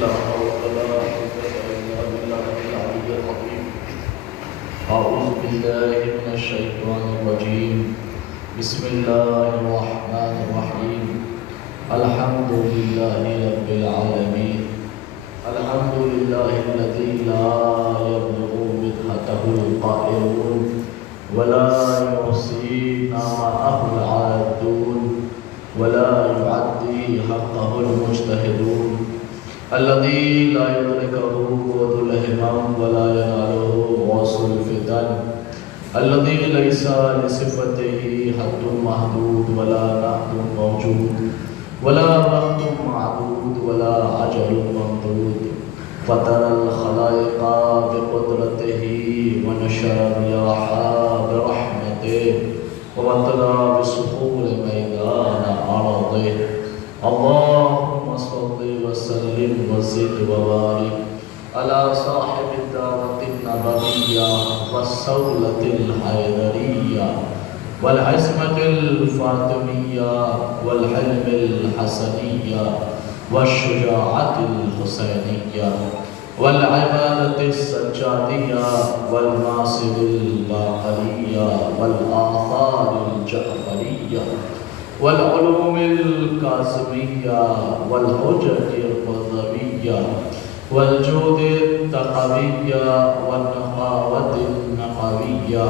لا حول ولا قوة إلا بالله العلي العظيم. أعوذ بالله من الشيطان الرجيم. بسم الله الرحمن الرحيم. الحمد لله رب العالمين. الحمد لله الذي لا يبلغ مدحته القائلون ولا يحصي نعمه العادون ولا يعدي حقه المجتهدون. الذي لا يدركه قوت الهمم ولا يناله غوث الفتن. الذي ليس لصفته حد محدود ولا نحد موجود ولا وقت معدود ولا عجل ممدود. فطر الخلائق بقدرته ونشر الرياح برحمته ووطلع بسحور ميدان عرضه. اللهم صل وسلم وزد وبارك على صاحب الدعوة النبوية والصولة الحيدرية والعزمة الفاطمية والحلم الحسنية والشجاعة الحسينية والعبادة السجادية والناصر الباقرية والآثار الجعفرية والعلوم الكاظمية والحجج القرظمية والجود التقوية والنقاوة النقوية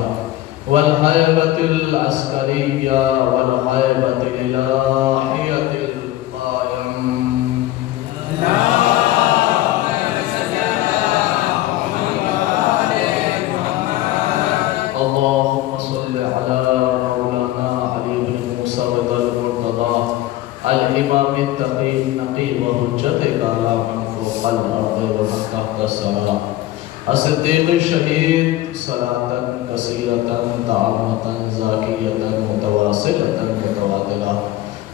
والهيبة العسكرية والهيبة الإلهية القائم. اللهم صل على مولانا علي بن موسى رضا المرتضى الإمام التقي النقي وحجتك على من فوق الأرض ومن تحت الثرى الصديق الشهيد صلاة كثيرة تعمة زاكية متواصلة متواترة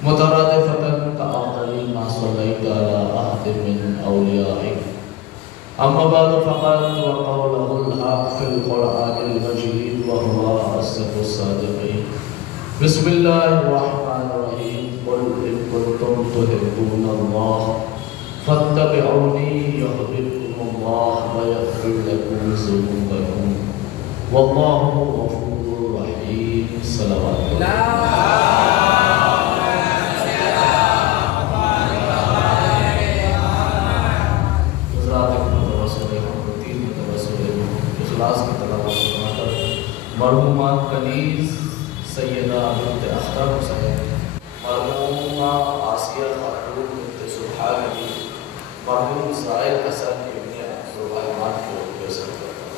مترادفة كأفضل ما صليت على أحد من أوليائك. أما بعد فقد وقوله الحق في القرآن المجيد وهو أصدق الصادقين. بسم الله الرحمن الرحيم. قل إن كنتم تحبون الله فاتبعوني يحببكم الله ويغفر لكم ذنوبكم والله غفور رحيم. صلوات مرحومہ کنیز سیدہ بنت اختر حسین، مرحومہ آسیہ خاتون بنت سبحان علی، مرحوم زائد حسن ابن سبحان کو پیشکش کرتا ہوں.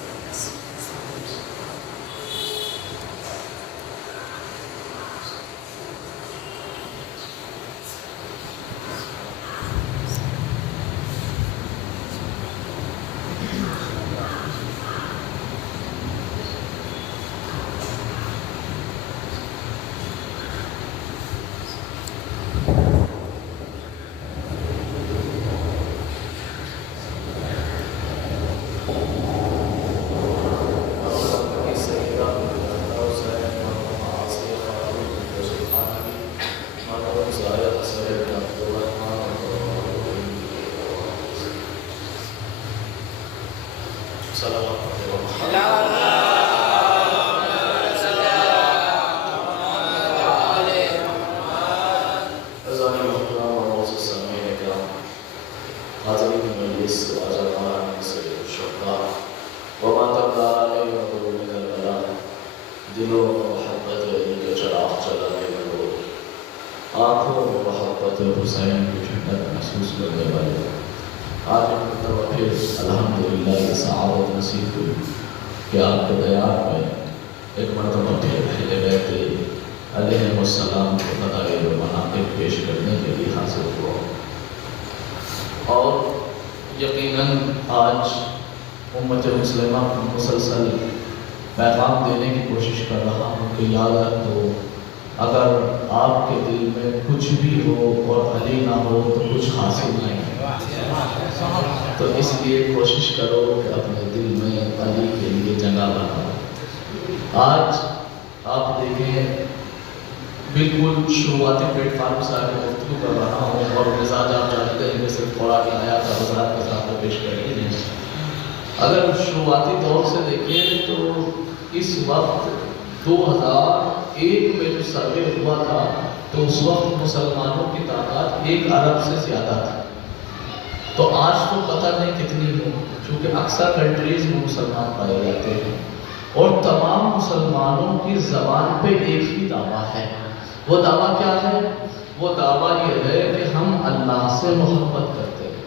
حسین کی ٹھنڈک محسوس کرنے والے آج مرتبہ پھر الحمدللہ یہ سعادت نصیب ہوئی کہ آپ کے دیار میں ایک مرتبہ پھر اہل بیت علیہ السلام کو فضائل و مناقب پیش کرنے کے لیے حاصل ہوا. اور یقیناً آج امت مسلمہ کو مسلسل پیغام دینے کی کوشش کر رہا ہوں کہ یاد رکھو اگر آپ کے دل میں کچھ بھی ہو اور علی نہ ہو تو کچھ حاصل نہیں. تو اس لیے کوشش کرو کہ اپنے دل میں علی کے لیے جگہ بناؤ. آج آپ دیکھیں بالکل شروعاتی پلیٹ فارم سے آگے گفتگو کر رہا ہوں اور مزاج آپ جانتے ہیں کہ صرف قرآن کی آیات اور حضرات کے ساتھ پیش کر کے نہیں. اگر شروعاتی دور سے دیکھیں تو اس وقت 2001 میں جو سروے ہوا تھا تو اس وقت مسلمانوں کی تعداد 1 ارب سے زیادہ تھی. تو آج تو پتہ نہیں کتنی ہے، چونکہ اکثر کنٹریز میں مسلمان پائے جاتے ہیں اور تمام مسلمانوں کی زبان پہ ایک ہی دعویٰ ہے. وہ دعویٰ کیا ہے؟ وہ دعویٰ یہ ہے کہ ہم اللہ سے محبت کرتے ہیں.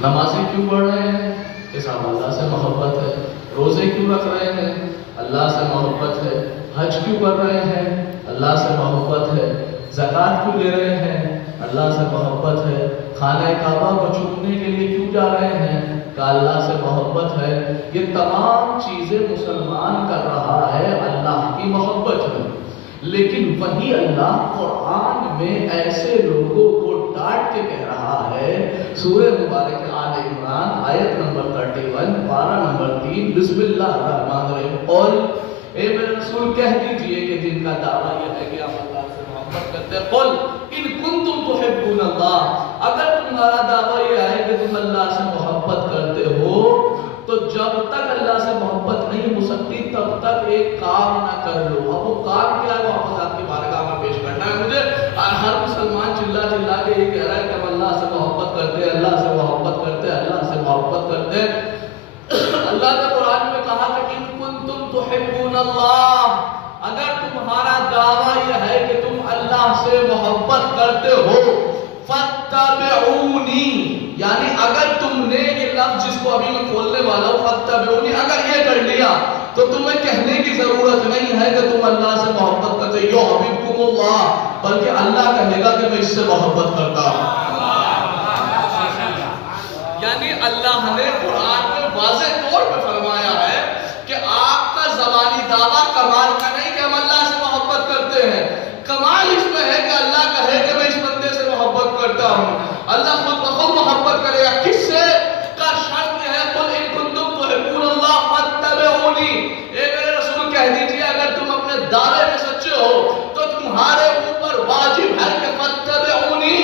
نمازیں کیوں پڑھ رہے ہیں؟ کہ صاحب اللہ سے محبت ہے. روزے کیوں رکھ رہے ہیں؟ اللہ سے محبت ہے. حج کیوں کر رہے ہیں؟ اللہ سے محبت ہے. زکوٰۃ کیوں لے رہے ہیں؟ اللہ سے محبت ہے. خانہ کعبہ کو چومنے کے لیے کیوں جا رہے ہیں؟ کہ اللہ سے محبت ہے. یہ تمام چیزیں مسلمان کر رہا ہے اللہ کی محبت میں. لیکن وہی اللہ قرآن میں ایسے لوگوں کو ڈانٹ کے کہہ رہا ہے. سورہ مبارک آل عمران آیت نمبر 31 پارہ نمبر 3 بسم اللہ الرحمن الرحیم. اور اے میرے رسول کہہ دیجئے کہ جن کا دعویٰ یہ ہے کہ آپ اللہ سے محبت کرتے ہیں، قل ان کنتم تحبون اللہ، اگر تمہارا دعویٰ یہ ہے کہ تم اللہ سے محبت کرتے ہو تو جب تک اللہ سے محبت نہیں ہو سکتی تب تک ایک کام نہ کر لو. اب وہ کام کیا ہے؟ واپس آپ کی بارگاہ میں پیش کرنا ہے مجھے. ہر مسلمان چلا چلا کے یہ کہہ رہا ہے کہ ہم اللہ سے محبت کرتے ہیں، اللہ سے محبت کرتے ہیں، اللہ سے محبت کرتے ہیں. اللہ نے قرآن میں کہا کہ ان کنتم تحبون اللہ، اگر تمہارا دعویٰ یہ ہے کہ تم اللہ سے محبت کرتے ہو، فاتبعونی، یعنی اگر تم نے یہ لفظ جس کو ابھی میں کھولنے والا ہوں فاتبعونی، اگر یہ کر لیا تو تمہیں کہنے کی ضرورت نہیں ہے کہ تم اللہ سے محبت کرتے ہو. یحببکم اللہ، بلکہ اللہ کہے گا کہ میں اس سے محبت کرتا ہوں. یعنی اللہ نے قرآن میں واضح طور پہ فرمایا ہے کہ آپ کا زبانی دعویٰ کمال کا نہیں کہ ہم اللہ سے محبت کرتے ہیں. کمال اس میں ہے کہ اللہ کہے کہ میں اس بندے سے محبت کرتا ہوں. اللہ خود بخود محبت کرے گا. کس سے؟ کا شرط ہے قل ان کنتم تحبون اللہ فاتبعونی. اے میرے رسول کہہ دیجئے اگر تم اپنے دعوے میں سچے ہو تو تمہارے اوپر واجب ہے کہ فاتبعونی،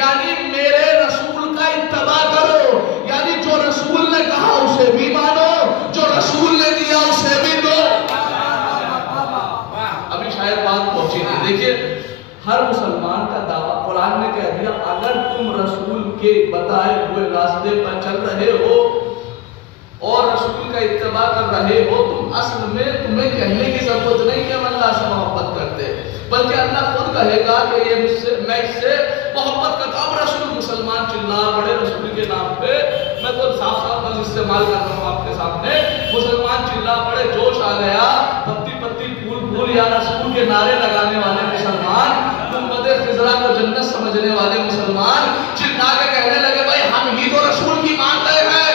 یعنی میرے رسول کا اتباع کرو. یعنی جو رسول نے کہا اسے بھی مانو، جو رسول نے دیا اسے بھی دو. ابھی شاید بات پہنچی نہیں. دیکھیے ہر مسلمان کا دعویٰ قرآن نے کہہ دیا اگر تم رسول کے بتائے ہوئے راستے پر چل رہے ہو اور رسول کا اتباع کر رہے ہو تم اصل میں تمہیں کہنے کی ضرورت نہیں کہ ہم اللہ سے محبت کرتے، بلکہ اللہ خود کہے گا کہ یہ میں اس سے محبت کرتا ہوں. اب رسول مسلمان چلا پڑے رسول کے نام پہ، میں تو صاف صاف لفظ استعمال کر رہا ہوں آپ کے سامنے. مسلمان چلا پڑے، جوش آ گیا، پتی پتی پھول پھول یا رسول کے نعرے لگانے والے مسلمان، گنبد خضرا کو جنت سمجھنے والے مسلمان چلا کے کہنے لگے بھائی ہم ہی تو رسول کی مان رہے ہیں.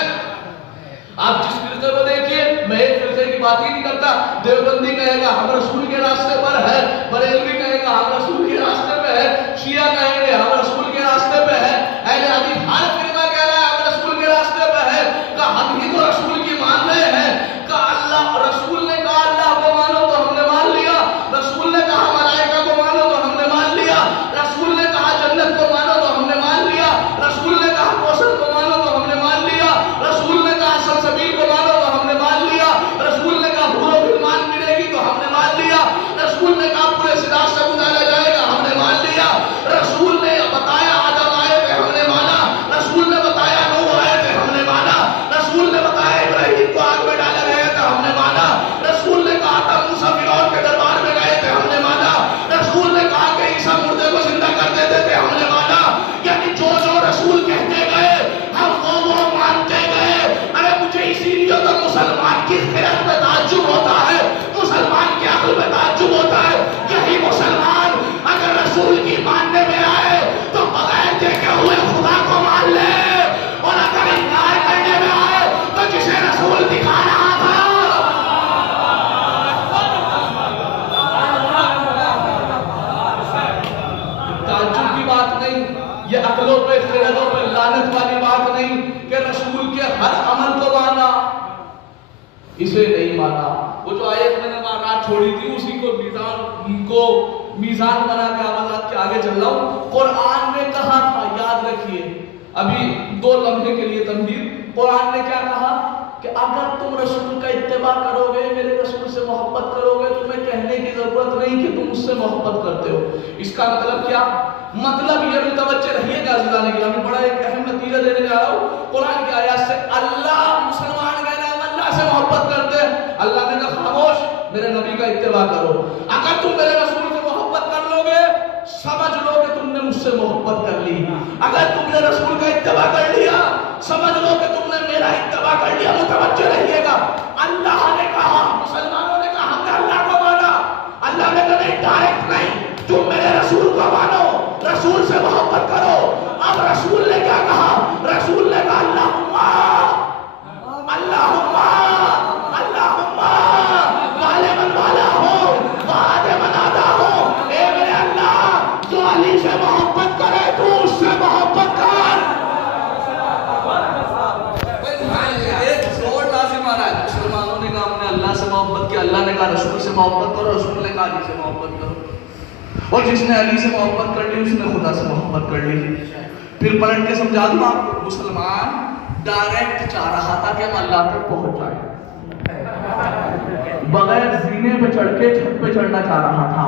آپ جس فرقے کو دیکھیے، میں ایک فرقے کی بات ہی نہیں کرتا. دیوبندی کہے گا ہم رسول کے راستے پر ہے، بریلوی کہے گا ہم رسول کے راستے پہ ہے، شیعہ کہیں گے ہم رسول کے راستے پہ ہے، اہل حدیث ہر فرقہ کہہ رہا ہے ہم رسول کے راستے پہ ہے. کہ ہم ہی تو رسول کی مان رہے ہیں. کہ اللہ رسول نے کہا اللہ کو مانو تو ہم نے مان لیا، رسول نے کہا ملائکہ کو مانو تو ہم نے مان لیا، رسول نے کہا جنت کو مانو تو ہم نے مان لیا، رسول نے کہا کوثر کو مانو تو ہم نے مان لیا، رسول نے کہا سلسبیل کو مانو تو ہم نے مان لیا، رسول نے کہا حور و غلمان ملے گی تو ہم نے مان لیا، رسول نے کہا پورے صراط سے گزارا جائے گا ہم نے مان لیا، رسول نے بتایا آدم آئے تھے ہم نے مانا، رسول نے بتایا نوح آئے تھے ہم نے مانا، رسول نے بتایا ابراہیم کو آگ میں ڈالا گیا تھا ہم نے مانا، رسول نے کہا تھا موسیٰ فرعون کے دربار میں گئے تھے ہم نے مانا، رسول نے کہا کہ عیسیٰ مردے کو زندہ کر دیتے تھے ہم نے مانا. یعنی جو رسول کہتے گئے ہم وہ مانتے گئے. ارے مجھے اسی لیے تو مسلمان کی خیرت میں تعجب ہوتا ہے، مسلمان کی عقل میں تعجب ہوتا ہے. یہی مسلمان اگر رسول کی ماننے میں آئے تو بغیر دیکھے ہوئے خدا کو مان لے، اور اگر انکار کرنے میں آئے تو جسے رسول دکھا رہا تھا تعجب کی بات نہیں، یہ عقلوں پہ خردوں پہ لعنت والی بات نہیں کہ رسول کے ہر عمل کو مانا، اسے نہیں مانا. وہ جو آیت میں نے رات چھوڑی تھی اسی کو نظام کو میزان بنا کے آپ حضرات کے آگے چل رہا ہوں. قرآن نے کہا تھا، یاد رکھیے، ابھی 2 لمحے کے لیے تمہید. قرآن نے کیا کہا کہ اگر تم رسول کا اتباع کرو گے، میرے رسول سے محبت کرو گے، تمہیں کہنے کی ضرورت نہیں کہ تم اس سے محبت کرتے ہو. اس کا مطلب کیا؟ مطلب یہ متوجہ رہیے گا عزیزان گرامی، بڑا ایک اہم نتیجہ دینے جا رہا ہوں. قرآن کی آیات سے اللہ مسلمان کہہ رہے ہیں اللہ سے محبت کرتے ہیں. اللہ نے کہا خاموش، میرے نبی کا اتباع کرو. اگر تم میرے رسول سے محبت کر لو گے، سمجھ لو کہ تم نے مجھ سے محبت کر لی. اگر تم نے رسول کا اتباع کر لیا، سمجھ لو کہ تم نے میرا اتباع کر لیا. متوجہ رہیے گا. اللہ نے کہا، مسلمانوں نے کہا ہم نے اللہ کو مانا. اللہ نے کہا نہیں، ڈائریکٹ نہیں، تم میرے رسول کو مانو، رسول سے محبت کرو. اب رسول نے کیا کہا؟ رسول نے کہا اللہم اللہم اللہم والے من والا ہو وعد من آدھا ہو. اے میرے اللہ، جو علی سے محبت کرے تو اس سے محبت کر. ایک زور لازم آ رہا ہے. مسلمانوں نے کہا ہم نے اللہ سے محبت کی، اللہ نے کہا رسول سے محبت کرو، رسول نے کہا علی سے محبت کرو. اور جس نے علی سے محبت کر لی اس نے خدا سے محبت کر لی. پھر پلٹ کے سمجھا دوں آپ کو، مسلمان ڈائریکٹ چاہ رہا تھا کہ ہم اللہ تک پہنچ جائیں، بغیر زینے پہ چڑھ کے چھت پہ چڑھنا چاہ رہا تھا.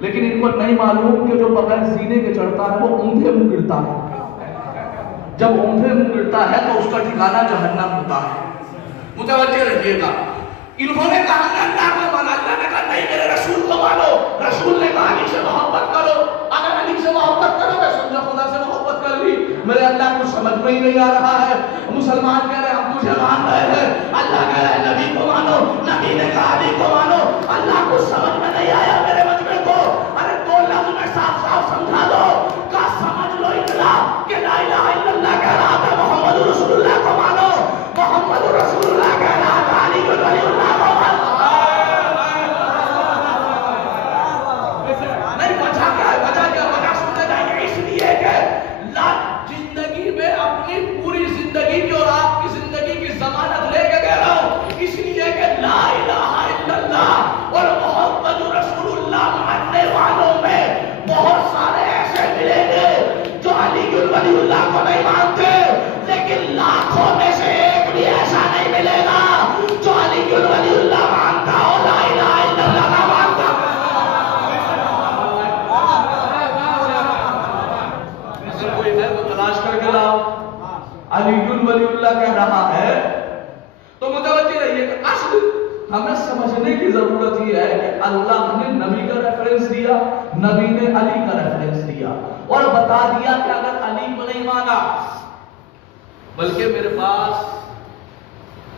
لیکن ان کو نہیں معلوم کہ جو بغیر زینے کے چڑھتا ہے وہ اونھے منہ گرتا ہے. جب اونھے منہ گرتا ہے تو اس کا ٹھکانہ جہنم ہوتا ہے. متوجہ رہیے گا. انہوں نے کہا کہ اللہ کو مانا، اللہ نے کہا نہیں میرے رسول کو مانو. رسول نے کہا علی سے محبت کرو. اگر علی سے محبت کرو گے سمجھو خدا سے محبت کر لی. میرے اللہ کو سمجھ میں ہی نہیں آ رہا ہے. مسلمان کہہ رہے ہم تجھے مان رہے ہیں، اللہ کہہ رہے نبی کو مانو. نبی نے کہا علی کو مانو. اللہ کو سمجھ میں نہیں آیا میرے مجمع کو. ارے 2 لفظ میں صاف صاف سمجھا دو. کا سمجھ لو اتنا کہ لا الہ الا اللہ کہہ رہا تھا محمد رسول اللہ کو مانو، محمد رسول اللہ کہہ رہا تھا علی کو ولی اللہ کو مانو. نہیں وجہ کیا ہے؟ وجہ سمجھا جائے اس لیے کہ زندگی میں اپنی پوری زندگی کی اور آپ کی زندگی کی ضمانت لے کے دے رہا ہوں. اس لیے کہ لا الہ الا اللہ اور محمد رسول اللہ ماننے والوں میں بہت سارے ایسے ملیں گے جو علی ولی اللہ کو نہیں مانتے، لیکن لاکھوں میں سے ایک بھی ایسا نہیں ملے گا جو علی ولی اللہ مانتا ہو، لا الہ الا اللہ کا مانتا. اگر کوئی ہے تو تلاش کر کے لاؤ. علی ولی اللہ کہہ رہا ہے تو متوجہ رہیے کہ اصل ہمیں سمجھنے کی ضرورت یہ ہے کہ اللہ نے نبی کا ریفرنس دیا، نبی نے علی کا ریفرنس دیا اور بتا دیا کہ اگر علی کو نہیں مانا، بلکہ میرے پاس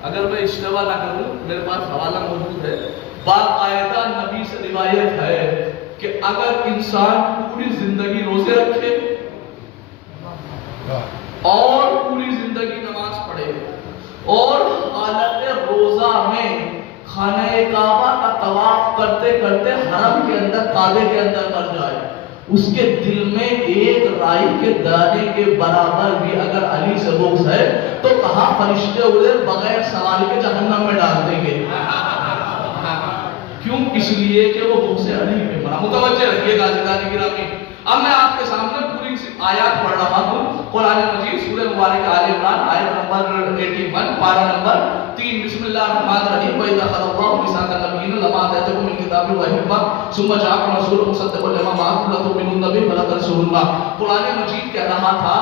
اگر میں اشتباہ نہ کروں میرے پاس حوالہ موجود ہے، باقاعدہ نبی سے روایت ہے کہ اگر انسان پوری زندگی روزے رکھے اور پوری زندگی نماز پڑھے اور حالت روزہ میں خانہ کعبہ کا طواف کرتے کرتے حرم کے اندر کعبے کے اندر مر جائے، اس کے دل میں ایک رائی کے دانے کے برابر بھی اگر علی سے بغض ہے تو کہا فرشتے انہیں بغیر سوال کے جہنم میں ڈال دیں گے. کیوں؟ اس لیے کہ وہ بغض علی میں مرا. متوجہ رہیے گا عزیزان گرامی. اب میں آپ کے سامنے پوری آیات پڑھ رہا ہوں. قرآن مجید سورہ مبارک آل عمران آیت نمبر 81 پارہ نمبر 3. بسم اللہ الرحمن الرحیم. وَإِذَا أَخَذَ اللَّهُ مِيثَاقَ النَّبِيِّينَ لَمَا آتَيْتُكُم مِّن كِتَابٍ وَحِكْمَةٍ ثُمَّ جَاءَكُمْ رَسُولٌ مُصَدِّقٌ لِّمَا مَعَكُمْ لَتُؤْمِنُنَّ بِهِ وَلَتَنصُرُنَّهُ. قرآن مجید کہہ رہا تھا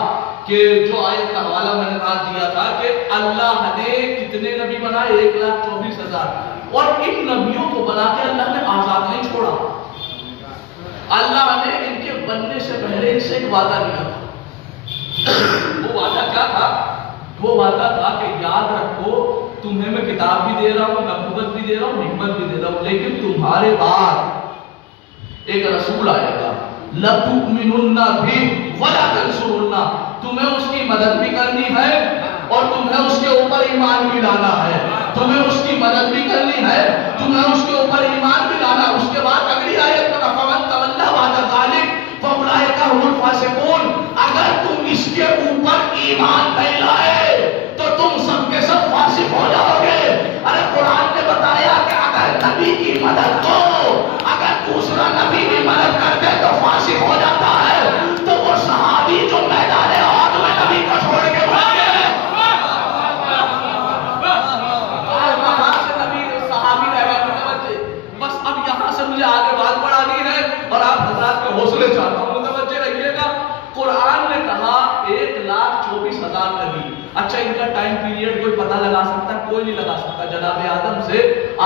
کہ جو آیت کا حوالہ میں نے دیا تھا کہ اللہ نے کتنے نبی بنائے؟ 1,24,000. اور ان نبیوں کو بنا کے اللہ نے آزاد نہیں چھوڑا. اللہ نے ان کے بننے سے پہلے ان سے ایک وعدہ کیا تھا. وہ وعدہ کیا تھا؟ وہ وعدہ تھا کہ یاد رکھو تمہیں میں کتاب بھی دے رہا ہوں، نبوت بھی دے رہا ہوں، حکمت بھی دے رہا ہوں، لیکن تمہارے بعد ایک رسول آئے گا، لَتُؤْمِنُنَّ بِهِ وَلَتَنصُرُنَّهُ. تمہیں اس کی مدد بھی کرنی ہے اور تمہیں اس کے اوپر ایمان بھی لانا ہے. تمہیں اس کی مدد بھی کرنی ہے، تمہیں اس کے اوپر ایمان بھی لانا. اس کے بعد اگلی آیت میں فَمَن تَوَلَّىٰ بَعْدَ ذَٰلِكَ فَأُولَٰئِكَ هُمُ الْفَاسِقُونَ. اگر تم اس کے اوپر ایمان نہیں لائے تو تم سب کے سب فاسق ہو جاؤ گے. ارے قرآن نے بتایا کہ اگر نبی کی مدد کو، اگر دوسرے دوسرا نبی بھی مدد کرتے تو فاسق ہو جاتا ہے. تو وہ صحابی جو میدان عہد میں نبی کو چھوڑ کے بھاگے مجھے آگے بات بڑھانی ہے اور آپ حضرات کے حوصلے چاہتا ہوں متوجہ رہیے گا. قرآن نے کہا 1,24,000 نبی. اچھا ان کا ٹائم پیریڈ کوئی پتہ لگا سکتا ہے؟ کوئی نہیں لگا سکتا. جناب آدم سے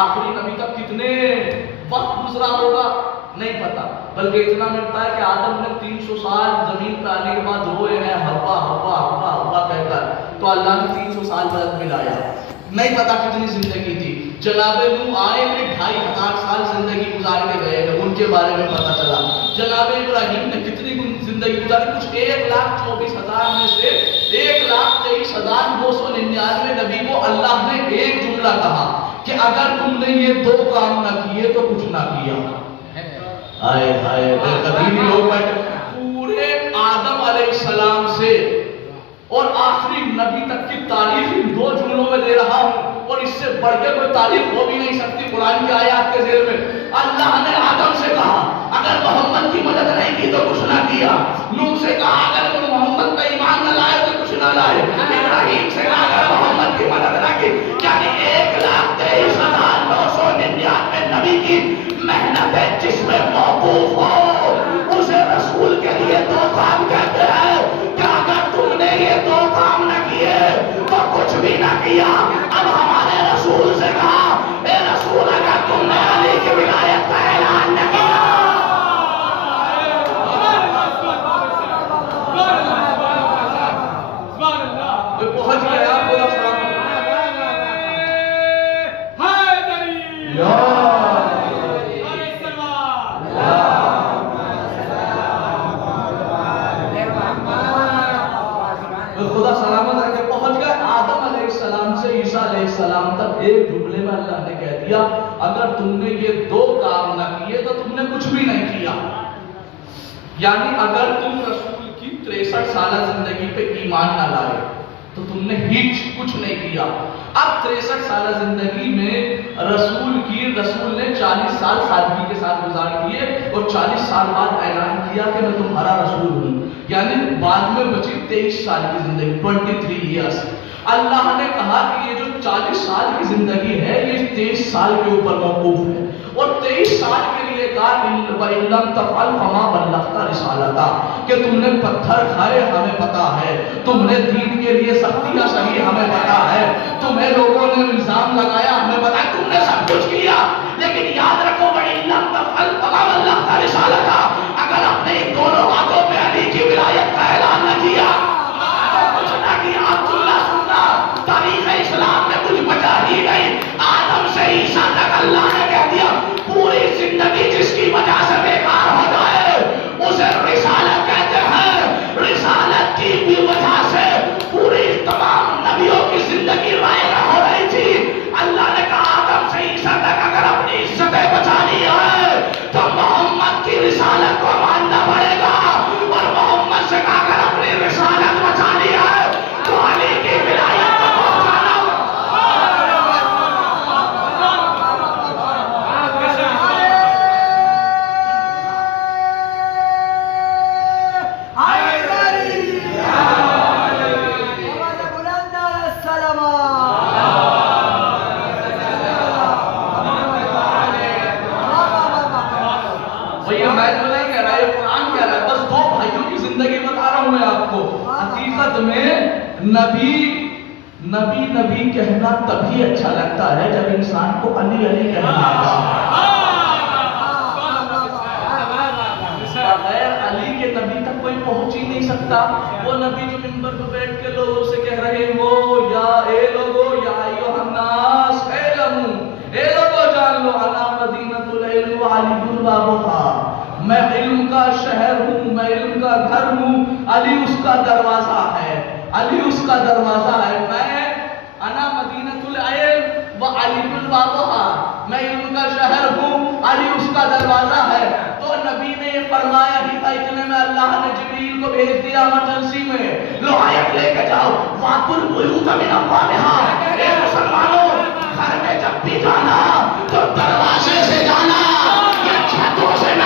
آخری نبی تک کتنے وقت گزرا ہوگا نہیں پتا، بلکہ اتنا ملتا ہے کہ آدم نے 300 سال زمین پہ آنے کے بعد روئے ہیں ہوا ہوا ہوا ہوا کہہ کر، تو اللہ نے 300 سال بعد ملایا. نہیں پتا کتنی زندگی تھی. جناب نوح آئے ہیں 2,500 سال زندگی گزار کے گئے ہیں، ان کے بارے میں پتا چلا. جناب ابراہیم نے کتنی زندگی گزاری؟ کچھ 1,24,000 میں سے 1,23,299 نبی کو اللہ نے ایک جملہ کہا کہ اگر تم نے یہ 2 کام نہ کیے تو کچھ نہ کیا. ہائے ہائے قدیمی لوگ پورے آدم علیہ السلام سے اور آخری نبی تک کی تعریف ان 2 جملوں میں دے رہا ہوں، اور اس سے بڑھ کے کوئی تعریف ہو بھی نہیں سکتی. قرآن کی آیات کے ذیل میں اللہ نے آدم سے کہا اگر محمد کی مدد نہیں کی تو کچھ نہ کیا. نوح سے کہا اگر تم محمد پہ ایمان نہ لائے تو کچھ نہ لائے. ابراہیم سے کہا اگر محمد کی مدد نہ کی. یعنی 1,23,999 نبی کی محنت ہے جس میں موقوف ہو اسے رسول کے لیے 2 کام کہتے ہیں کہ اگر تم نے یہ 2 کام نہ کیے تو کچھ بھی نہ کیا. اب ہمارے رسول سے کہا اے رسول اگر تم نے علی کی ولایت کا اعلان نہ کیا پہنچ گیا خدا سلامت رکھے. پہنچ گئے آدم علیہ السلام سے عیسیٰ علیہ السلام تک. ایک جملے میں اللہ نے کہہ دیا اگر تم نے یہ 2 کام نہ کیے تو تم نے کچھ بھی نہیں کیا. یعنی اگر تم رسول کی 63 سالہ زندگی پہ ایمان نہ لائے تو تم نے ہیچ کچھ نہیں کیا. اب 63 سالہ زندگی میں رسول نے 40 سال سادگی کے ساتھ گزار کیے اور 40 سال بعد اعلان کیا کہ میں تمہارا رسول ہوں. یعنی بعد میں بچی 23 سال کی زندگی 23 ایئرس. اللہ نے کہا کہ یہ جو 40 سال کی زندگی ہے یہ 23 سال کے اوپر موقوف ہے اور 23 سال کے لیے کہا وَإِن لَمْ تَفْعَلْ فَمَا بَلَّغْتَ رِسَالَتَهُ کہ تم نے پتھر کھائے ہمیں پتا ہے، تم نے دین کے لیے سختیاں سہی ہمیں پتا ہے، تمہیں لوگوں نے الزام لگایا ہمیں پتا ہے، تم نے سب کچھ کیا. لیکن یاد رکھو وَإِن لَمْ تَفْعَلْ فَمَا بَلَّغْتَ رِسَالَتَهُ اگر اپنے ان دونوں باتوں پہ علی کی ولایت کا اعلان نہ کیا کچھ نہ کیا. عبداللہ سننا تاریخ اسلام میں کچھ بچا ہی نہیں. آدم سے عیسیٰ تک اللہ نے کہہ دیا پوری زندگی جس کی وجہ سے بیکار ہو جائے اسے رسالت کہتے ہیں. رسالت کی بھی وجہ سے پوری تمام نبیوں کی زندگی رائع ہو رہی تھی. اللہ نے کہا آدم سے عیسیٰ تک اگر اپنی عزتیں بچانی ہے تو محمد کی رسالت کو ماننا پڑے گا، اور محمد سے کہا اگر اپنی رسالت بچانی ہے تو علی کی ولایت کو پہنچانا. نبی کہنا تبھی اچھا لگتا ہے جب انسان کو علی علی کہنا آتا. بغیر علی کے نبی تک کوئی پہنچ ہی نہیں سکتا. وہ نبی جو منبر پہ بیٹھ کے لوگوں سے کہہ رہے ہو اے لوگو یا ایھا الناس اعلموا اے لوگو جان لو انا مدینۃ العلم وعلی بابها میں علم کا شہر ہوں، میں علم کا گھر ہوں، علی اس کا دروازہ ہے، علی اس کا دروازہ ہے. میں انا مدینۃ العلم وعلی بابها میں علم کا شہر ہوں، علی اس کا دروازہ ہے. تو نبی نے یہ فرمایا ہی تھا اتنے میں اللہ نے جبریل کو بھیج دیا ایمرجنسی میں لو آیت لے کے جاؤ وَأْتُوا الْبُيُوتَ مِنْ أَبْوَابِهَا. اے مسلمانوں گھر میں جب بھی جانا تو دروازے سے جانا، یہ چھتوں سے نہ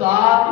7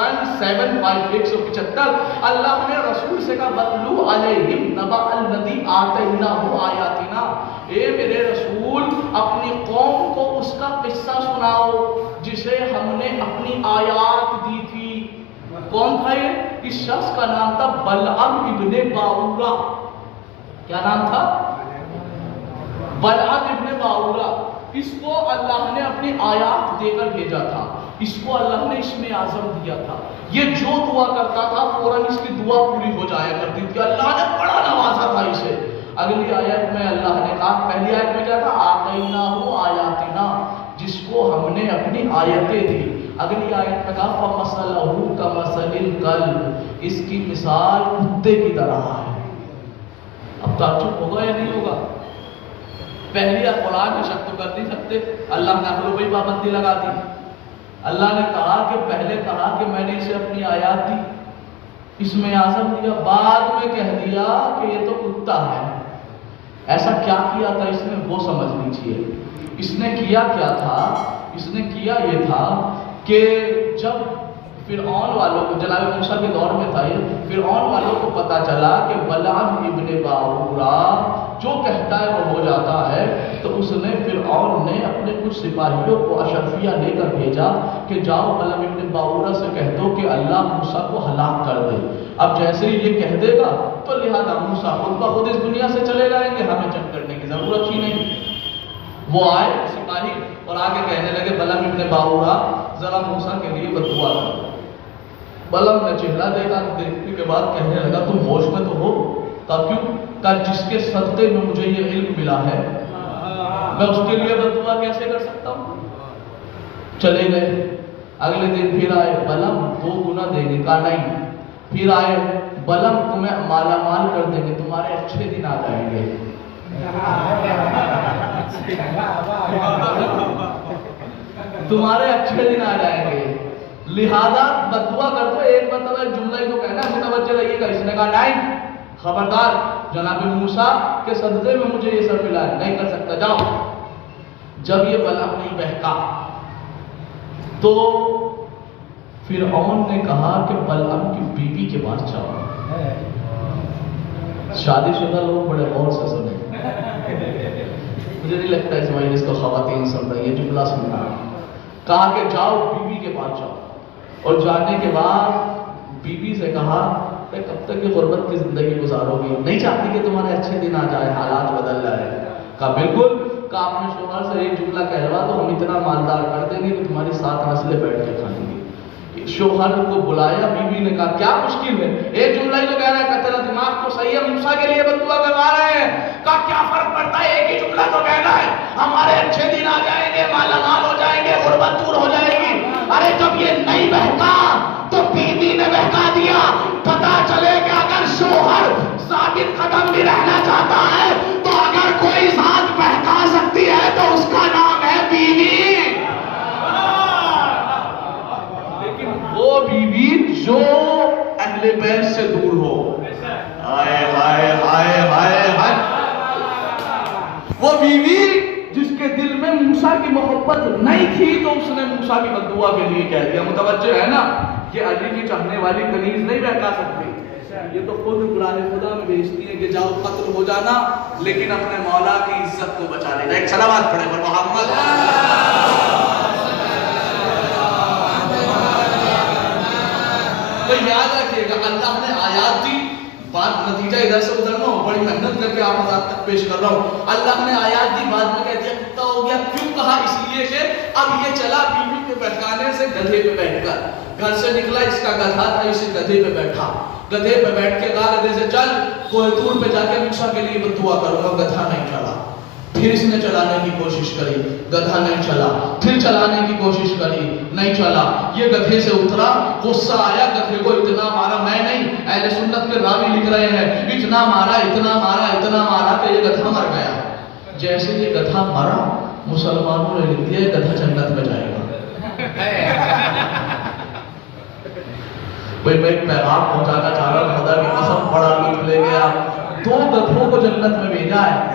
1 175 اللہ نے رسول سے کہا بتلو علیہم نبأ الذی آتیناہ آیاتنا، اے میرے رسول اپنی قوم کو اس کا قصہ سناؤ جسے ہم نے اپنی آیات دی تھی۔ کون تھا یہ؟ اس شخص کا نام تھا بلعم ابن باورہ۔ کیا نام تھا؟ بلعم ابن باورہ۔ اس کو اللہ نے اپنی آیات دے کر بھیجا تھا، اس کو اللہ نے اسم اعظم دیا تھا۔ یہ جو دعا کرتا تھا فوراً اس کی دعا پوری ہو جایا کرتی تھی، اللہ نے بڑا نوازا تھا اسے۔ اگلی آیت میں اللہ نے کہا، پہلی آیت میں کیا تھا؟ آتیناہ آیاتنا، جس کو ہم نے اپنی آیتیں دی۔ اگلی آیت میں کہا فَمَثَلَهُ كَمَثَلِ الْكَلْبِ، اس کی مثال کتے کی طرح ہے۔ اب تعجب ہوگا یا نہیں ہوگا؟ پہلی قرآن میں شک تو کر نہیں سکتے، اللہ نے عقل و بھائی پابندی لگا دی۔ اللہ نے کہا کہ پہلے کہا کہ میں نے اسے اپنی آیات دی، اس میں اعظم دیا، بعد میں کہہ دیا کہ یہ تو کتا ہے۔ ایسا کیا کیا تھا اس نے، وہ سمجھ لیجیے۔ اس نے کیا کیا تھا؟ اس نے کیا یہ تھا کہ جب فرعون والوں کو، جناب موسیٰ کے دور میں تھا یہ، فرعون والوں کو پتا چلا کہ بلعم ابن باورہ جو کہتا ہے وہ ہو جاتا ہے، تو اس نے فرعون نے اپنے کچھ سپاہیوں کو اشرفیہ لے کر بھیجا کہ جاؤ بلعم ابن باورہ سے کہہ دو کہ اللہ موسیٰ کو ہلاک کر دے۔ اب جیسے ہی یہ کہہ دے گا تو لہذا موسیٰ خود بخود اس دنیا سے چلے جائیں گے، ہمیں جنگ کرنے کی ضرورت ہی نہیں۔ وہ آئے سپاہی اور آگے کہنے لگے بلعم ابن باورہ ذرا موسیٰ کے لیے بددعا کرو۔ بلعم نے چہرہ دیکھا، دیکھنے کے بعد کہنے لگا تم ہوش میں تو ہو؟ کہا کیوں؟ کہا جس کے صدقے میں مجھے یہ علم ملا ہے میں اس کے لیے بددعا کیسے کر سکتا ہوں؟ چلے گئے۔ اگلے دن پھر آئے، بلعم 2 گنا دیں گے، کہا نہیں۔ پھر آئے، بلعم تمہیں مالا مال کر دیں گے، تمہارے اچھے دن آ جائیں گے۔ تمہارے اچھے دن آ جائیں گے، لہذا بددعا کر دو۔ ایک مرتبہ جملہ ہی تو کہنا، متوجہ رہیے گا۔ اس نے کہا نہیں، خبردار، جناب موسیٰ کے صدقے میں مجھے یہ سب ملا ہے، نہیں کر سکتا، جاؤ۔ جب یہ بلعم نہیں بہکا تو فرعون نے کہا کہ بلعم کی بیوی کے پاس جاؤ۔ شادی شدہ لوگ بڑے غور سے سنیں، مجھے نہیں لگتا اس مجلس کو خواتین سن رہی ہے، جملہ سننا۔ کہا کہ جاؤ بیوی کے پاس جاؤ، اور جانے کے بعد بیوی سے کہا کہ کب تک یہ غربت کی زندگی گزارو گی، نہیں چاہتی کہ تمہارے اچھے دن آ جائے، حالات بدل جائے؟ کہا بالکل۔ کہا اپنے شوہر سے ایک جملہ کہلوا تو ہم اتنا مالدار کر دیں گے کہ تمہاری 7 نسلیں بیٹھ کے کھائیں گی۔ شوہر کو بلایا، بیوی نے کہا کیا مشکل ہے، ایک جملہ ہی تو کہہ رہا ہے، کہ تیرا دماغ تو صحیح ہے، موسیٰ کے لیے بددعا کروا رہے ہیں۔ کہا کیا فرق پڑتا ہے، ایک ہی جملہ تو کہنا ہے، ہمارے اچھے دن آ جائیں گے، مالا مال ہو جائیں گے، غربت دور ہو جائے گی۔ ارے جب یہ نہیں بہکا تو بیوی نے بہکا دیا۔ پتا چلے کہ اگر شوہر ثابت قدم بھی رہنا چاہتا ہے تو اگر کوئی ذات بہکا سکتی ہے تو اس کا نام ہے بیوی۔ لیکن وہ بیوی جو اہل بیت سے دور ہو، ہائے ہائے ہائے ہائے ہائے، وہ بیوی جس کے دل میں موسیٰ کی محبت نہیں تھی تو اس نے موسیٰ کی بددعا کے لیے کہہ دیا۔ متوجہ ہے نا کہ علی کی چاہنے والی کنیز نہیں بہکا سکتی، یہ تو خود قرآن خدا میں بھیجتی ہے کہ جاؤ قتل ہو جانا لیکن اپنے مولا کی عزت کو بچا لینا۔ ایک صلوات پڑھے پر محمد۔ تو یاد رکھیے گا اللہ نے آیات دی، بات نتیجہ ادھر سے ادھر نہ ہو، بڑی محنت کر کے آپ حضرات تک پیش کر رہا ہوں۔ اللہ نے آیات دی، بعد میں کہہ دیا کتا ہو گیا۔ کیوں کہا؟ اس لیے کہ اب یہ چلا بیوی کو بہکانے سے گدھے پہ بیٹھ کر، گھر سے نکلا، اس کا گدھا تھا، اسی گدھے پہ بیٹھا، گدھے پہ بیٹھ کے کہا گدھے سے چل کوہ طور پہ جا کے موسیٰ کے لیے بددعا کروں گا۔ گدھا نہیں چلا۔ پھر اس نے چلانے کی کوشش کری، گدھا نہیں چلا۔ پھر چلانے کی کوشش کری، نہیں چلا۔ یہ گدھے سے اترا، غصہ آیا، گدھے کو اتنا مارا، میں نہیں، اہل سنت کے راوی لکھ رہے ہیں، اتنا مارا اتنا مارا اتنا مارا کہ یہ گدھا مر گیا۔ جیسے یہ گدھا مرا، مسلمانوں نے لکھ دیا گدھا جنت میں جائے گا۔ بھئی میں ایک پیغام پہنچانا چاہ رہا ہوں، خدا کی قسم بڑا لطف لے گیا۔ 2 گدھوں کو جنت میں بھیجا ہے۔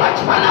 55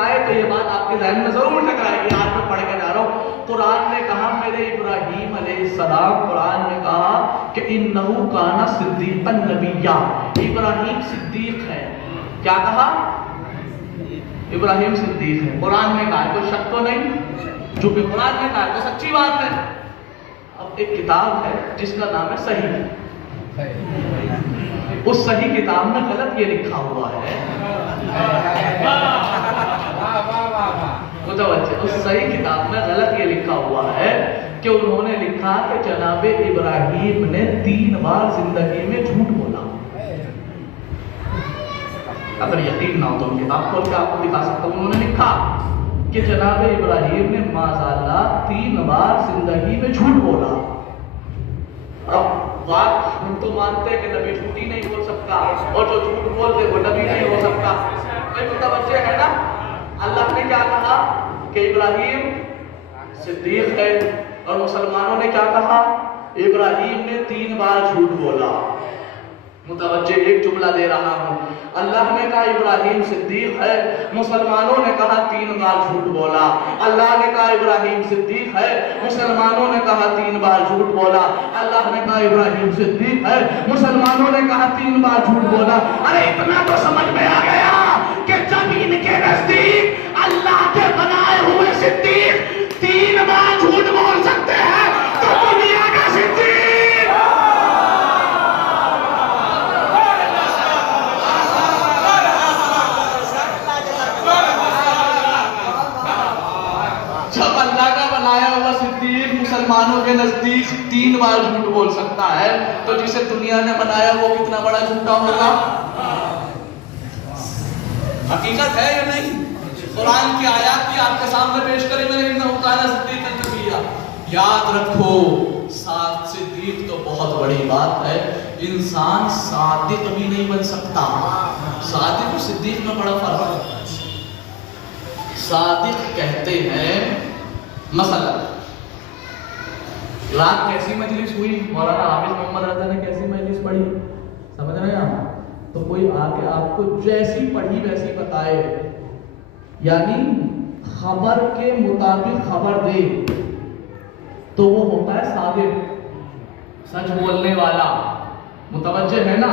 آئے تو یہ بات آپ کے ذہن میں ضرور ٹکرائے گی. آج میں پڑھ کے جا رہا ہوں. قرآن نے کہا میرے ابراہیم علیہ السلام، قرآن نے کہا کہ انہو کان صدیقا نبیا، ابراہیم صدیق ہے. کیا کہا؟ ابراہیم صدیق ہے. قرآن نے کہا، کوئی شک تو نہیں؟ چونکہ قرآن نے کہا تو سچی بات ہے. اب ایک کتاب ہے جس کا نام ہے صحیح. اس صحیح کتاب میں غلط یہ لکھا ہوا ہے، اس صحیح کتاب میں غلط یہ لکھا ہوا ہے کہ انہوں نے لکھا کہ جناب ابراہیم نے 3 بار زندگی میں جھوٹ بولا. اگر یقین نہ ہو تو کتاب کھول کے آپ کو دکھا سکتا ہوں. انہوں نے لکھا کہ جناب ابراہیم نے معاذاللہ 3 بار زندگی میں جھوٹ بولا. اب بات ہم تو مانتے ہیں کہ نبی جھوٹی نہیں بول سکتا، اور جو جھوٹ بولتے وہ نبی نہیں ہو سکتا. کوئی متوجہ ہے نا؟ اللہ نے کیا کہا کہ ابراہیم صدیق ہے، اور مسلمانوں نے کیا کہا؟ ابراہیم نے 3 بار جھوٹ بولا. متوجہ، ایک جملہ دے رہا ہوں. اللہ نے کہا ابراہیم صدیق ہے، مسلمانوں نے کہا 3 بار جھوٹ بولا. اللہ نے کہا ابراہیم صدیق ہے، مسلمانوں نے کہا 3 بار جھوٹ بولا. اللہ نے کہا ابراہیم صدیق ہے، مسلمانوں نے کہا 3 بار جھوٹ بولا. ارے اتنا تو سمجھ میں آ گیا کہ جب ان کے نزدیک اللہ کے بنائے ہوئے صدیق 3 بار جھوٹ بول سکتے ہیں تو دنیا کا صدیق مسلمانوں کے نزدیک 3 بار جھوٹ بول سکتا ہے تو جسے دنیا نے بنایا وہ کتنا بڑا جھوٹا ہوگا؟ حقیقت ہے یا نہیں؟ قرآن کی آیات بھی آپ کے سامنے پیش کریں گے. انہو کان صدیقا نبیا. یاد رکھو، صدیق تو بہت بڑی بات ہے. انسان صادق بھی نہیں بن سکتا. صادق اور صدیق میں بڑا فرق ہے. صادق کہتے ہیں، مثلا رات کیسی مجلس ہوئی، مولانا حافظ محمد رضا نے کیسی مجلس پڑھی، سمجھ رہے ہیں آپ؟ تو کوئی آ کے آپ کو جیسی پڑھی ویسی بتائے، یعنی خبر کے مطابق خبر دے، تو وہ ہوتا ہے صادق، سچ بولنے والا. متوجہ ہے نا؟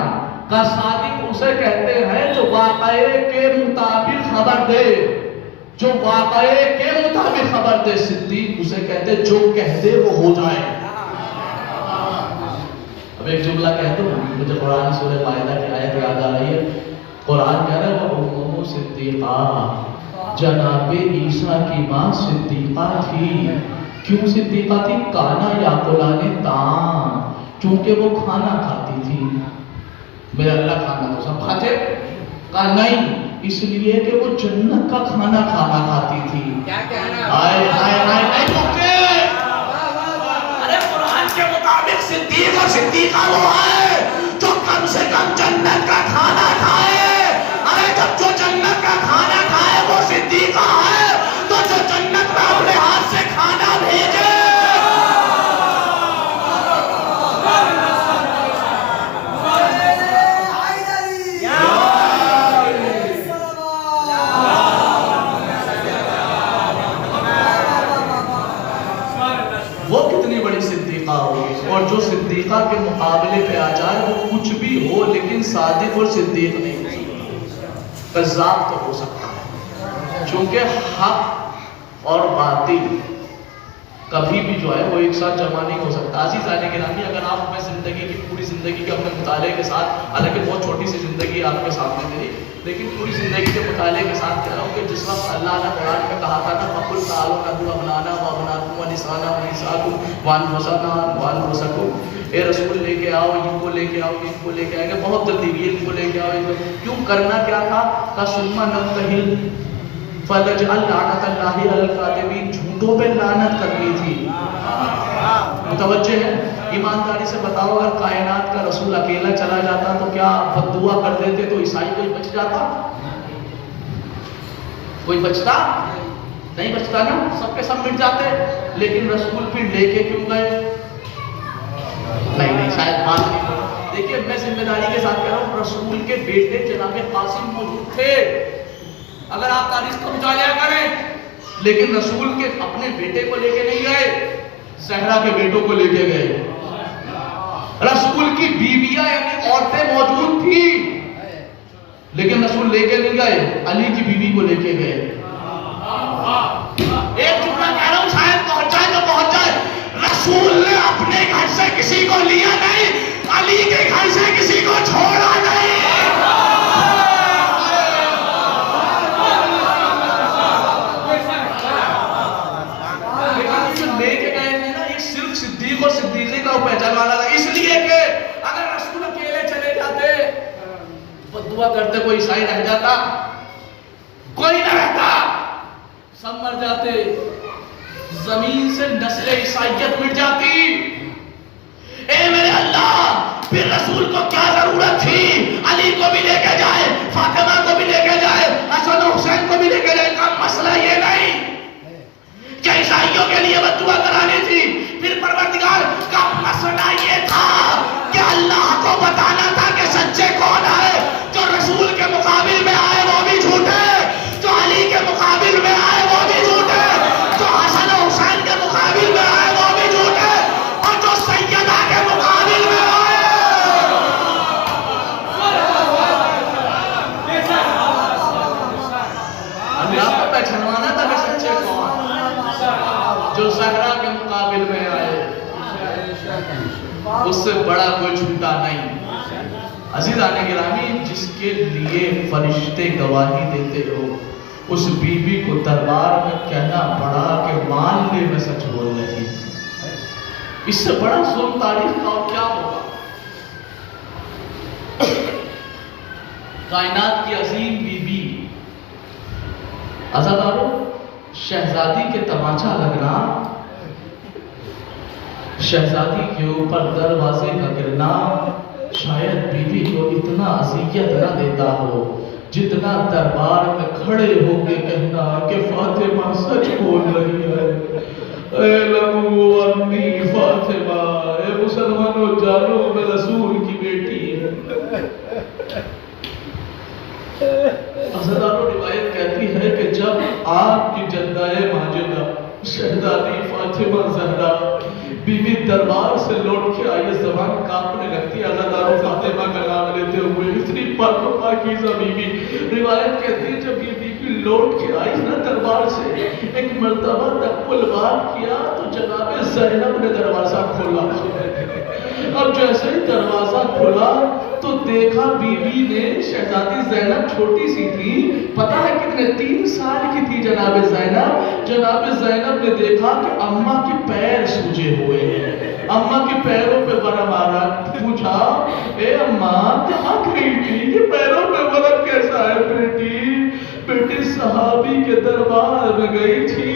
کا صادق اسے کہتے ہیں جو واقعے کے مطابق خبر دے، جو واقعے کے مطابق خبر دے. صدیق اسے کہتے جو کہہ دے وہ ہو جائے. اب ایک جملہ کہہ دوں، مجھے قرآن سورہ مائدہ کی آیت یاد آ رہی ہے. قرآن کہہ رہا ہے وہ صدیقہ، جناب عیسیٰ کی ماں صدیقہ تھی. کیوں صدیقہ تھی؟ کانا یاکلان طعام، چونکہ وہ کھانا کھاتی تھی. میرے اللہ کھانا تو سب کھاتے؟ کہا نہیں، اس لیے کہ وہ جنت کا کھانا کھاتی تھی. آئے آئے آئے نہیں چکے. ارے قرآن کے مطابق صدیق اور صدیقہ وہ ہے جو کم سے کم جنت کا کھانا کھائے. ارے جب جو جنت کا کھانا کھائے وہ صدیقہ ہے، تو جو جنت میں اپنے ہاتھ سے کھانا بھیجے وہ کتنی بڑی صدیقہ ہوگی. اور جو صدیقہ کے مقابلے پہ آ جائے وہ کچھ بھی ہو لیکن صادق اور صدیق نہیں ہو سکتا. کذاب تو ہو سکتا ہے، چونکہ حق اور باطل کبھی بھی جو ہے وہ ایک ساتھ جمع نہیں ہو سکتا. عزیزان گرامی، اگر آپ میں زندگی کی پوری زندگی کے اپنے مطالعے کے ساتھ، حالانکہ بہت چھوٹی سی زندگی آپ کے سامنے میری، لیکن پوری زندگی کے مطالعے کے ساتھ کہہ رہا ہوں کہ جس وقت اللہ نے قرآن میں کہا تھا نا فَقُلْ تَعَالَوْا نَدْعُ أَبْنَاءَنَا وَأَبْنَاءَكُمْ وَنِسَاءَنَا وَنِسَاءَكُمْ وَأَنفُسَنَا وَأَنفُسَكُمْ. اے رسول لے کے آؤ، ان کو لے کے آؤ، ان کو لے کے آئیں گے. بہت ترتیبی ان کو لے کے آؤ. کیوں کرنا کیا تھا؟ ثُمَّ نَبْتَهِلْ فَنَجْعَلْ لَعْنَتَ اللَّهِ عَلَى الْكَاذِبِينَ. جھوٹوں پہ لعنت کرنی تھی. متوجہ ہے؟ ایمانداری سے بتاؤ، اگر کائنات کا رسول اکیلا چلا جاتا تو کیا بد دعا کر دیتے تو عیسائی کوئی بچ جاتا؟ کوئی بچتا نہیں، بچتا نا، سب کے سب مٹ جاتے. لیکن رسول پھر لے کے کیوں گئے؟ نہیں شاید بات نہیں. دیکھیے میں ذمہ داری کے ساتھ کہہ رہا ہوں، رسول کے بیٹے جناب قاسم موجود تھے. اگر آپ تاریخ کا مطالعہ کریں، لیکن رسول کے اپنے بیٹے کو لے کے نہیں گئے، زہرا کے بیٹوں کو لے کے گئے. رسول کی بیویاں یعنی عورتیں موجود تھی، لیکن رسول لے کے نہیں گئے، علی کی بیوی کو لے کے گئے. ایک جملہ کہہ رہا ہوں، شاید پہنچ جائے تو پہنچ جائے. رسول نے اپنے گھر سے کسی کو لیا نہیں، علی کے گھر سے کسی کو چھوڑا نہیں. لے کے گئے ہیں نا، یہ صرف صدیق اور صدیقی کا پہچان والا تھا، اس لیے کہ اگر رسول اکیلے چلے جاتے، دعا کرتے کوئی عیسائی رہ جاتا، کوئی نہ رہتا، سب مر جاتے، زمین سے نسل عیسائیت مٹ جاتی. اے میرے اللہ، پھر رسول کو کیا ضرورت تھی علی کو بھی لے کے جائے، فاطمہ کو بھی لے کے جائے، حسن و حسین کو بھی لے کے جائے. کا مسئلہ یہ نہیں کہ عیسائیوں کے لیے بد دعا کرانی تھی، پھر پروردگار کا مسئلہ یہ تھا کہ اللہ کو بتانا تھا کہ سچے کون ہے. جو رسول کے مقابل میں آئے وہ بھی جھوٹے، جو علی کے مقابل میں آئے وہ بھی جھوٹے، جو حسن و حسین کے مقابل میں آئے وہ بھی جھوٹے، اور جو سیدہ کے مقابل میں آئے. اللہ کو پہچانوانا تھا کہ سچے کون. جو زہرا کے مقابل میں آئے، اس سے بڑا کوئی جھوٹا نہیں. عزیزان گرامی، جس کے لیے فرشتے گواہی دیتے ہو، اس بی بی کو دربار میں کہنا پڑا کہ مان لے میں سچ بول رہی. اس سے بڑا ظلم تاریخ کا اور کیا ہوگا. کائنات کی عظیم بی بی، عزادارو، شہزادی کے تماچا لگنا، شہزادی کے اوپر دروازے کا گرنا شاید بی بی کو اتنا اذیت نہ دیتا ہو جتنا دربار میں کھڑے ہو کے کہنا کہ فاطمہ سچ بول رہی ہے. اے لمو انی فاطمہ، اے مسلمانوں جانو میں رسول کی بیٹی ہے. عزادارو، روایت کہتی ہے کہ جب آپ کی جدہ ماجدہ شہزادی فاطمہ زہرا بی بی دربار سے لوٹ کے آئی، زبان کانپنے لگتی. عزادارو، فاطمہ کا نام لیتے ہوئے اتنی پاک و پاکیزہ بی بی. روایت کہتی ہے جب یہ بی بی لوٹ کے آئی نا دربار سے، ایک مرتبہ تک بات کیا تو جناب زینب نے دروازہ کھولا. اب جیسے ہی دروازہ کھولا تو دیکھا بی بی نے، شہزادی زینب چھوٹی سی تھی، پتہ ہے کتنے، 3 سال کی تھی جناب زینب. جناب زینب نے دیکھا کہ اماں کے پیر سوجے ہوئے ہیں، اماں کے پیروں پہ ورم آ رہا. پوچھا، اے اماں کہاں گئی تھی، یہ پیروں پہ ورم کیسا ہے بیٹی؟ بیٹی صحابی کے دربار میں گئی تھی.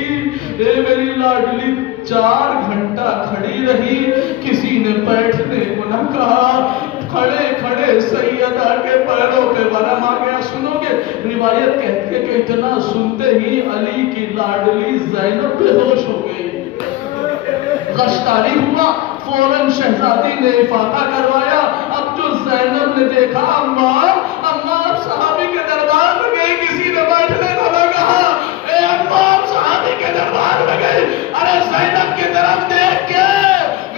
اے میری لاڈلی 4 گھنٹہ کھڑی رہی، کسی نے بیٹھنے کو نہ کہا، کھڑے کھڑے سیدہ کے پیروں پہ ورم آ گیا. سنو گے، روایت کہتی ہے کہ اتنا سنتے ہی علی کی لاڈلی زینب بے ہوش ہو گئی. غشتاری ہوا، فوراً شہزادی نے افاقہ کروایا. اب جو زینب نے دیکھا، اماں آپ صحابی کے دربار میں گئی، کسی نے بیٹھنے کو نہ کہا. اے اماں، آپ صحابی کے دربار میں گئی. ارے زینب کی طرف دیکھ کے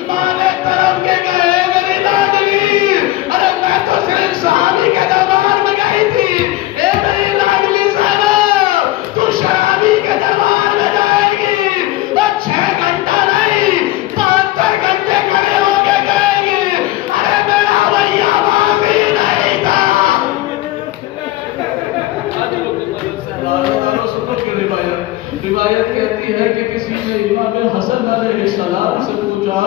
ماں نے طرف کے گئے، میری لاڈلی، ارے میں تو صرف صحابی کے دربار میں گئی تھی. اے میری لاڈلی زینب، تو شرابی کے دربار میں جائے گی اور 6 گھنٹہ نہیں 5 گھنٹے کھڑے ہو کے گئے گی. ارے میرا بھیا باقی نہیں تھا. روایت کہتی ہے کہ کسی نے امام حسن علیہ السلام سے پوچھا،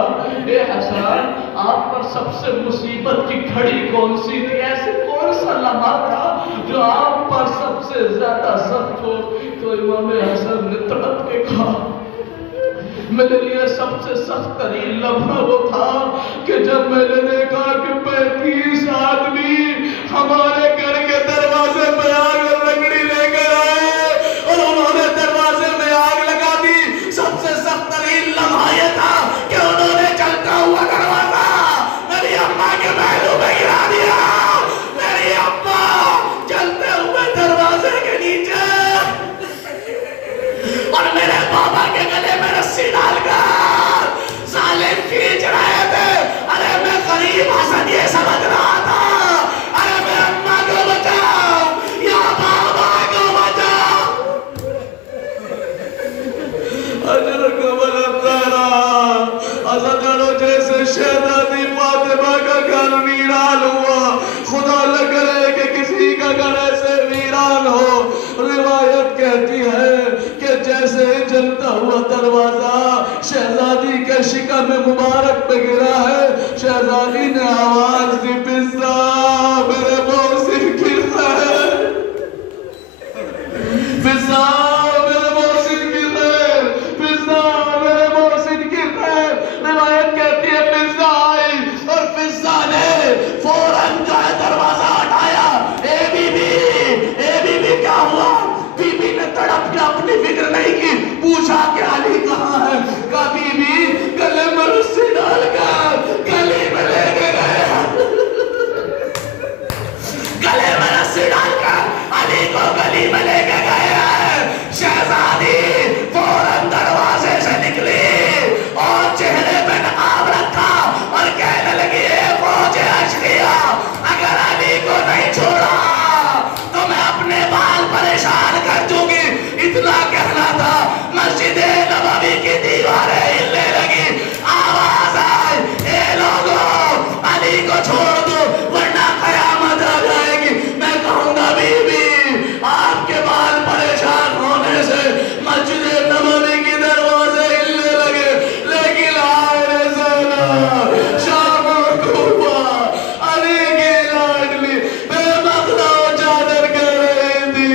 اے حسن، آپ پر سب سے مصیبت کی گھڑی کون سی تھی؟ ایسے کون سا لمحہ تھا جو آپ پر سب سے زیادہ سخت ہو؟ تو امام حسن نے تڑپ کے کہا، میرے لیے سب سے سخت ترین لمحہ وہ تھا کہ جب میں نے دیکھا کہ 35 آدمی ہمارے گھر کے دروازے پہ آگ لکڑی لے کر آئے اور انہوں نے دروازے میں آگ لگا دی. سب سے سخت ترین لمحہ یہ تھا کہ انہوں نے چلتا ہوا دروازہ میری اماں کے پہلو میں گرا دیا. میری اماں چلتے ہوئے دروازے کے نیچے اندازہ کرو جیسے شہزادی فاطمہ کا گھر ویران ہوا، خدا نہ کرے کہ کسی کا گھر ایسے ویران ہو۔ روایت کہتی ہے کہ جیسے جلتا ہوا دروازہ شہزادی کے شکم مبارک پہ گرا ہے، شہزادی نے آواز دی، پزا میرے محسن کی خیر، پزا میرے محسن کی خیر، پزا میرے محسن کی خیر۔ روایت کہتی ہے پزا آئی اور پزا نے فوراً جو ہے دروازہ ہٹایا۔ اے بی بی کیا ہوا؟ بی بی نے تڑپ کے اپنی فکر نہیں کی، پوچھا کہ علی کہاں ہے؟ کہا بی بی گلے میں رسی ڈال کر گلی میں لے کے گئے، گلے میں رسی ڈال کر علی کو گلی میں لے کے گئے ہیں۔ شہزادی فوراً دروازے سے نکلی اور چہرے پہ نقاب رکھا اور کہنے لگی، اے فوج اشقیا، اگر علی کو نہیں چھوڑا تو میں اپنے بال پریشان کر دوں گی۔ اتنا کہنا تھا، مسجد نبوی کی دیواریں ہلنے لگی، آواز آئی، اے لوگوں علی کو چھوڑ دو ورنہ قیامت آ جائے گی۔ میں کہوں گا بی بی آپ کے بال پریشان ہونے سے مسجد نبوی کی دروازے ہلنے لگے، لیکن آئے زینب شام و کوفہ علی کی لاڈلی بے مقدہ و چادر کہہ رہی تھی،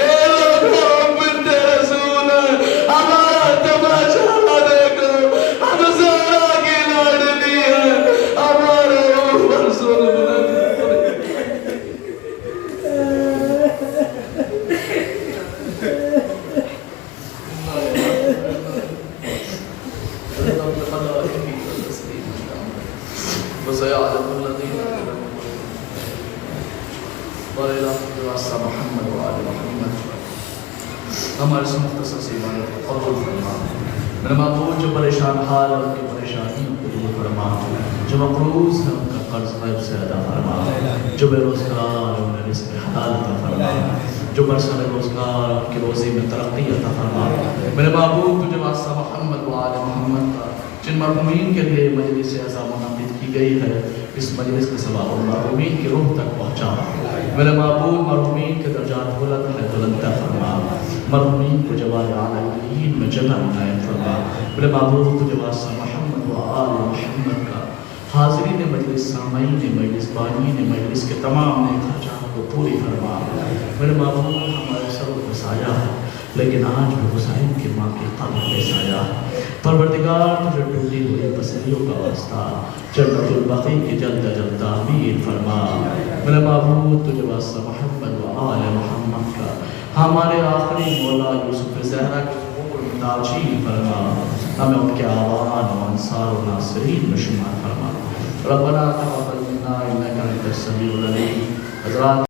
اے لوگوں بنت رسول ہمارا تماشا دیکھو، ہم زہرا کی لاڈلی ہے، ہمارے اوپر ظلم نہ وسيعلم الذين محمد وآل محمد۔ ہمارے سے مختصر سی عبادت قبول فرما۔ میرے معبود جو پریشان حال ہے ان کی پریشانیوں کو دور فرما، جو مقروض ہے ان کا قرض غیب سے ادا فرما، جو بے روزگار ہے انہیں رزق حلال عطا فرما، جو برسر روزگار ان کی روزی میں ترقی عطا فرما۔ میرے معبود تجھے واسطہ محمد وآل محمد کا جن مرحومین کے لیے مجلس عزا منعقد کی گئی ہے، اس مجلس کے ثواب مرحومین کی روح تک پہنچا۔ میرے معبود مرحومین کے درجات بلند ہے بلند فرما، مرحومین کو جوار عالمین میں جگہ عنایت فرما۔ میرے معبود تجھے واسطہ محمد و آل محمد کا حاضرین مجلس، سامعین مجلس، بانین مجلس کے تمام نیک خرچات کو پوری فرما۔ میرے معبود ہمارے سروں پہ سایہ ہے لیکن آج بھی حسین کی ماں کی قبر پہ سایہ ہے۔ پروردگار تجھے ڈوبی ہوئی پسلیوں کا واسطہ جنت البقیع کی جلد جلد تعمیر فرما۔ میرے معبود تجھے واسطہ محمد و آل محمد کا ہمارے آخری مولا یوسف زہرا کے حقوق تاجیل فرما، ہمیں ان کے آوان و انصار و ناصرین میں شمار فرما۔ ربنا تقبل منا انک انت السمیع العلیم۔ حضرات